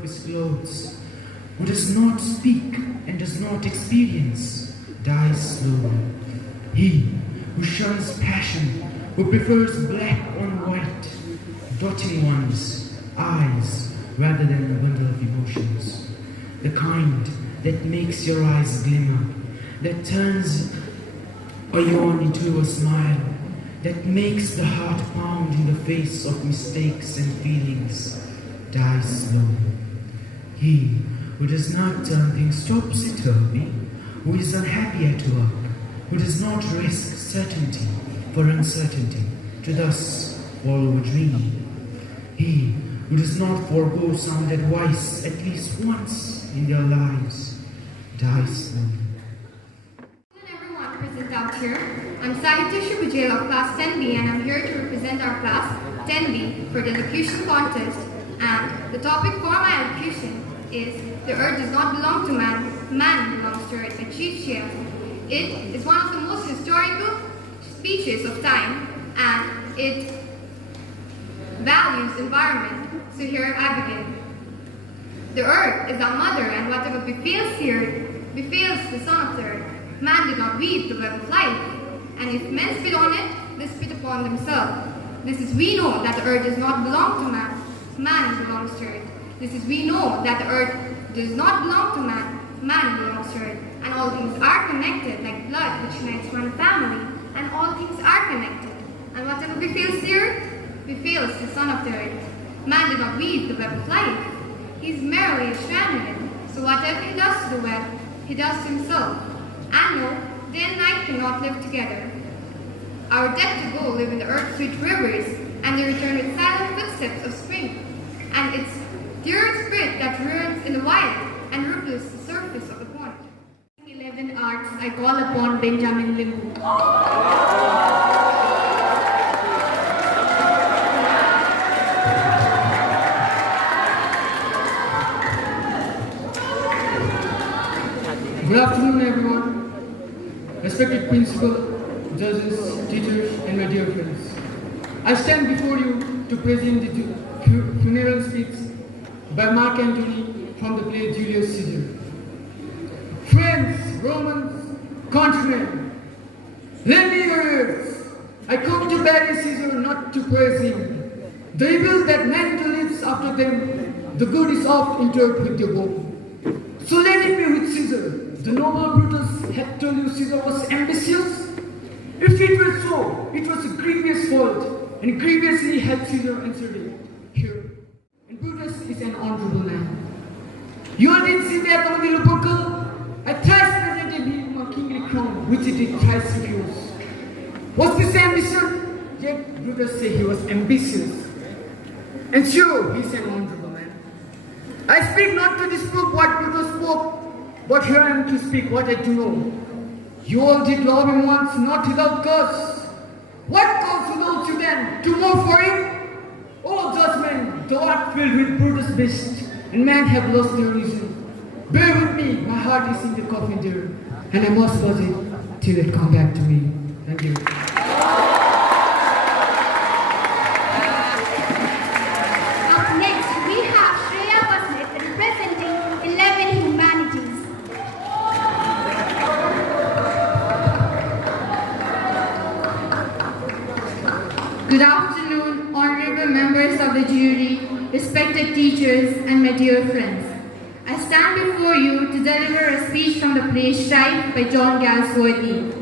of his clothes, who does not speak and does not experience, dies slowly. He who shuns passion, who prefers black on white, dotting one's eyes rather than a bundle of emotions, the kind that makes your eyes glimmer, that turns a yawn into a smile, that makes the heart pound in the face of mistakes and feelings, dies slowly. He who does not turn things topsy-turvy, who is unhappy at work, who does not risk certainty for uncertainty, to thus follow a dream. He who does not forego sound advice at least once in their lives, dies slowly. Everyone present out here. I'm Sahitya Shubhajal of class 10B and I'm here to represent our class 10B for the elocution contest, and the topic for my elocution is the earth does not belong to man, man belongs to it by Chief Chair. It is one of the most historical speeches of time and it values environment. So here I begin. The earth is our mother, and whatever befalls here befalls the son of the earth. Man did not weave the web of life, and if men spit on it, they spit upon themselves. This is we know that the earth does not belong to man, man belongs to it. This is we know that the earth does not belong to man, man belongs to it. And all things are connected like blood which unites one family, and all things are connected. And whatever befalls the earth, befalls the son of the earth. Man did not weave the web of life. He is merely a strand in it. So whatever he does to the web, he does to himself. And no, day and night cannot live together. Our dead to go live in the earth's sweet rivers, and they return with silent footsteps of spring. And it's the earth's spirit that runs in the wild and ripples the surface of the pond. 11 arts, I call upon Benjamin Limbu. Good afternoon, everyone. Respected principal, judges, teachers, and my dear friends. I stand before you to present the funeral speech by Mark Antony from the play Julius Caesar. Friends, Romans, countrymen, lend me your ears. I come to bury Caesar, not to praise him. The evil that man lives after them, the good is oft interred with the bone. So let it be with Caesar. The noble Brutus had told you Caesar was ambitious. If it were so, it was a grievous fault, and grievously had Caesar answered it here. And Brutus is an honorable man. You all did see that on the Lupercal? I thrice presented him a kingly crown, which he did thrice refuse. Was this ambition? Yet Brutus said he was ambitious. And sure, he is an honorable man. I speak not to disprove what Brutus spoke, but here I am to speak what I do know. You all did love him once, not without cause. What cause without you then? To mourn for him? Oh, judgment, thou art filled with Brutus' beast, and men have lost their reason. Bear with me, my heart is in the coffin there, and I must watch it till it come back to me. Thank you. Up next, we have Shreya Basnet representing 11 Humanities. Good afternoon, honorable members of the jury, respected teachers, and my dear friends. I stand before you to deliver a speech from the play Strife by John Galsworthy.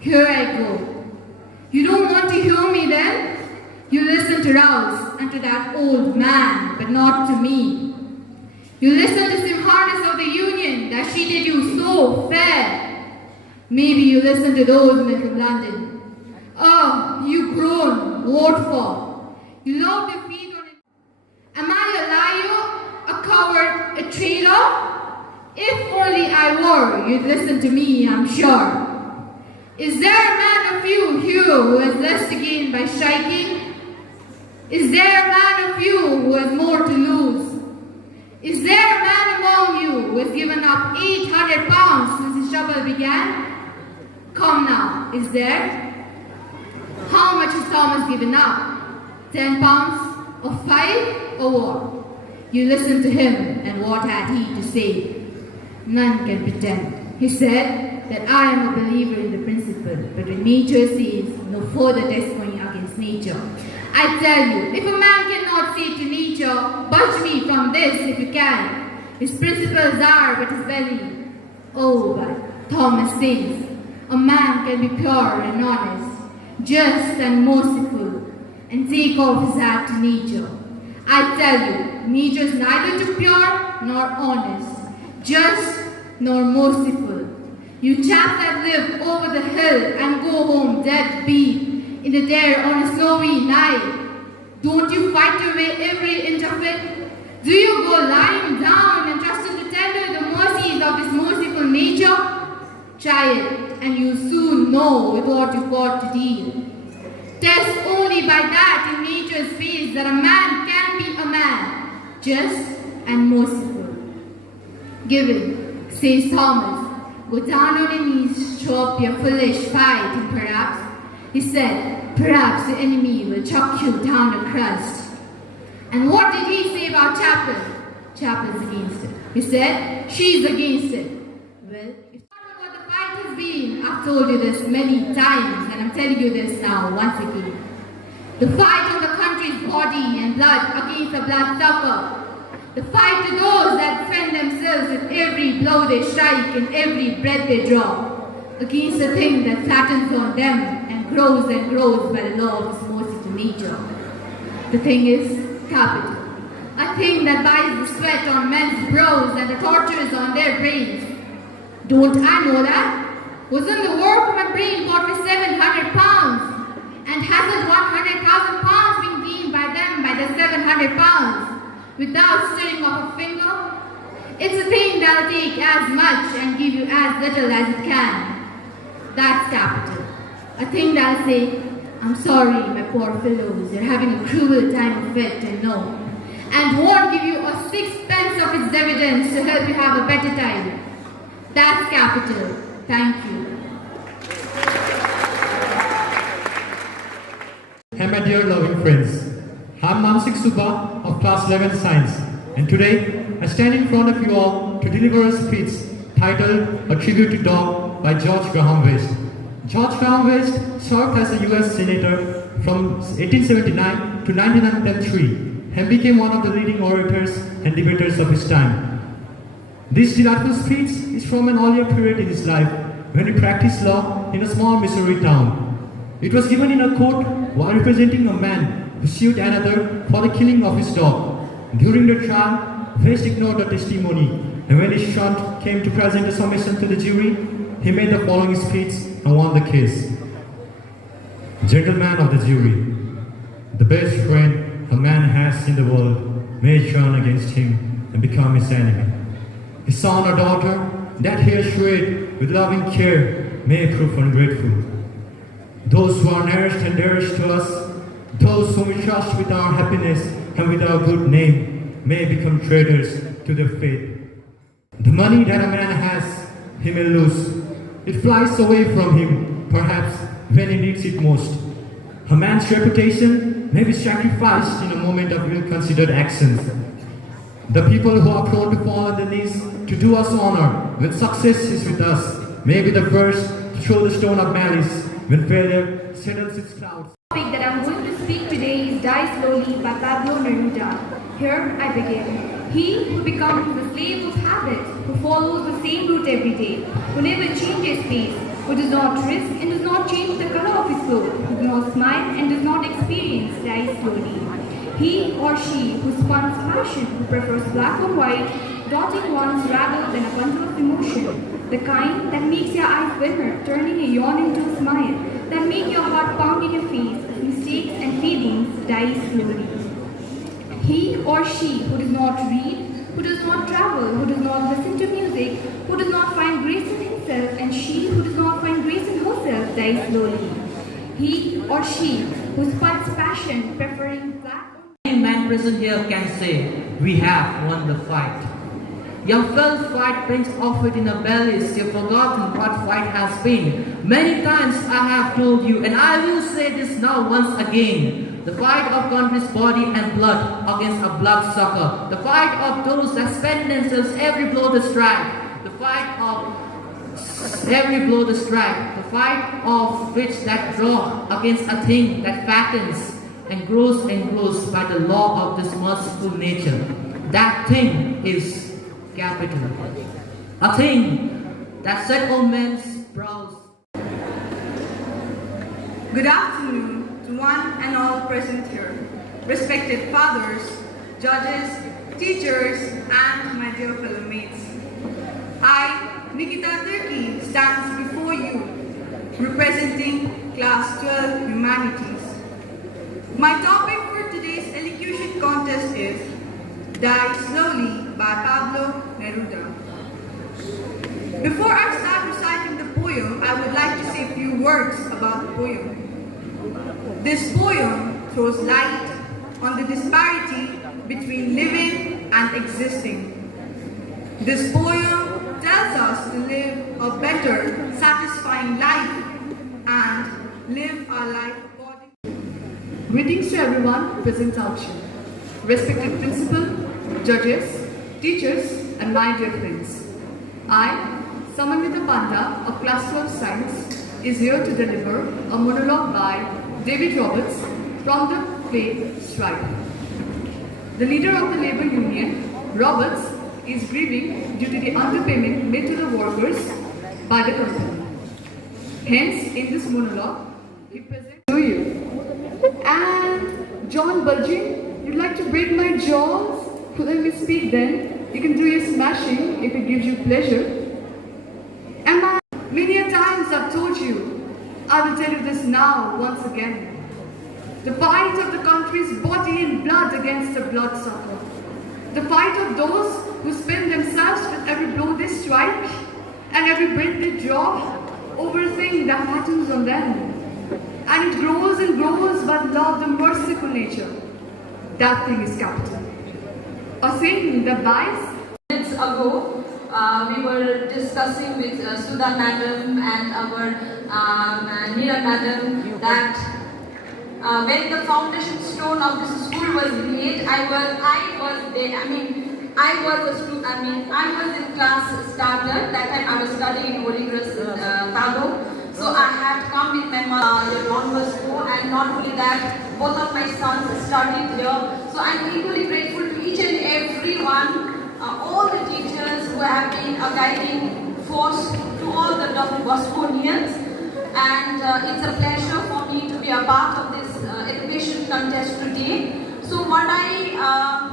Here I go. You don't want to hear me then? You listen to Rouse and to that old man, but not to me. You listen to some harness of the Union that treated you so fair. Maybe you listen to those men from London. Oh, you groan, vote for. You love to feed on it. Am I a liar, a coward, a traitor? If only I were, you'd listen to me, I'm sure. Is there a man of you here who has less to gain by striking? Is there a man of you who has more to lose? Is there a man among you who has given up 800 pounds since his trouble began? Come now, is there? How much has Thomas given up? 10 pounds? Or 5? Or what? You listened to him, and what had he to say? None can pretend. He said that I am a believer in the principle, but when nature says, no further testimony against nature. I tell you, if a man cannot say to nature, budge me from this if you can, his principles are but his belly. Oh, but Thomas says, a man can be pure and honest, just and merciful, and take off his hat to nature. I tell you, nature is neither too pure nor honest, just nor merciful. You chaps that live over the hill and go home dead beat in the dare on a snowy night, don't you fight your way every inch of it? Do you go lying down and trust to tender the mercies of this merciful nature? Try it, and you'll soon know with what you've got to deal. Test only by that in nature's face that a man can be a man, just and merciful. Given, says Thomas, go down on your knees, show up your foolish fight, and perhaps, he said, perhaps the enemy will chuck you down a crust. And what did he say about Chapel? Chapel's against it. He said, she's against it. Well, if not what the fight has been, I've told you this many times, and I'm telling you this now once again. The fight on the country's body and blood against the bloodsucker. The fight to those that defend themselves with every blow they strike and every breath they draw, against the thing that flattens on them and grows by the law of his mercy to nature. The thing is capital, a thing that buys the sweat on men's brows and the tortures on their brains. Don't I know that? Wasn't the work of my brain bought for 700 pounds? And hasn't 100,000 pounds been gained by them by the 700 pounds? Without stirring of a finger? It's a thing that'll take as much and give you as little as it can. That's capital. A thing that'll say, I'm sorry, my poor fellows, you're having a cruel time of it, and no. And won't give you a sixpence of its dividends to help you have a better time. That's capital. Thank you. Hey my dear loving friends, I'm Mansik Subha of class 11 science, and today I stand in front of you all to deliver a speech titled A Tribute to Dog by George Graham West. George Graham West served as a US Senator from 1879 to 1903 and became one of the leading orators and debaters of his time. This delightful speech is from an earlier period in his life when he practiced law in a small Missouri town. It was given in a court while representing a man who sued another for the killing of his dog. During the trial, West ignored the testimony, and when his son came to present a summation to the jury, he made the following speech and won the case. Gentlemen of the jury, the best friend a man has in the world may turn against him and become his enemy. His son or daughter that he has reared with loving care may prove ungrateful. Those who are nearest and dearest to us, those whom we trust with our happiness and with our good name, may become traitors to their faith. The money that a man has, he may lose. It flies away from him, perhaps when he needs it most. A man's reputation may be sacrificed in a moment of ill-considered actions. The people who are prone to fall on their knees to do us honor when success is with us may be the first to throw the stone of malice when failure settles its clouds. The topic that I'm going to speak today is Die Slowly by Pablo Neruda. Here I begin. He who becomes the slave of habit, who follows the same route every day, who never changes pace, who does not risk and does not change the color of his clothes, who does not smile and does not experience, dies slowly. He or she who spurns passion, who prefers black or white, dotting ones rather than a bundle of emotion, the kind that makes your eyes glimmer, turning a yawn into a smile, that make your heart pound in your face, mistakes and feelings die slowly. He or she who does not read, who does not travel, who does not listen to music, who does not find grace in himself, and she who does not find grace in herself dies slowly. He or she who spurns passion, preferring black. Any man present here can say, we have won the fight. Your felt fight brings off it in a bellies, you've forgotten what fight has been. Many times I have told you, and I will say this now once again, the fight of country's body and blood against a bloodsucker, the fight of those that spend themselves every blow they strike, the fight of every blow they strike, the fight of which that draw against a thing that fattens and grows by the law of this merciful nature. That thing is capital. A thing that set all men's brows. Good afternoon to one and all present here, respected fathers, judges, teachers, and my dear fellow mates. I, Nikita Turkey, stands before you, representing Class 12 Humanities. My topic for today's elocution contest is Die Slowly by Pablo Neruda. Before I start reciting the poem, I would like to say a few words about the poem. This poem throws light on the disparity between living and existing. This poem tells us to live a better, satisfying life and live our life according. Greetings to everyone present out here, respected principal, judges, teachers, and my dear friends. I, Samanvita Panda of Class 12 Science, is here to deliver a monologue by David Roberts from the play Strike. The leader of the labor union, Roberts, is grieving due to the underpayment made to the workers by the company. Hence, in this monologue, he presents to you. And John Bulging, you'd like to break my jaws? Let me speak then. You can do your smashing if it gives you pleasure. And many a times I've told you, I will tell you this now once again. The fight of the country's body and blood against a bloodsucker. The fight of those who spend themselves with every blow they strike and every breath they draw over a thing that fattens on them. And it grows and grows by the law of the merciful nature. That thing is capital. A thing that buys. Minutes ago, we were discussing with Sudha Madam and our Neera Madam that when the foundation stone of this school was laid, I was there. I was in class starter. That time I was studying in Holy Grace Palo. So I had come with my mother, Don Bosco, and not only that, both of my sons studied here. So I'm equally grateful to each and everyone, all the teachers who have been a guiding force to all the Bosconians. And it's a pleasure for me to be a part of this education contest today. So what I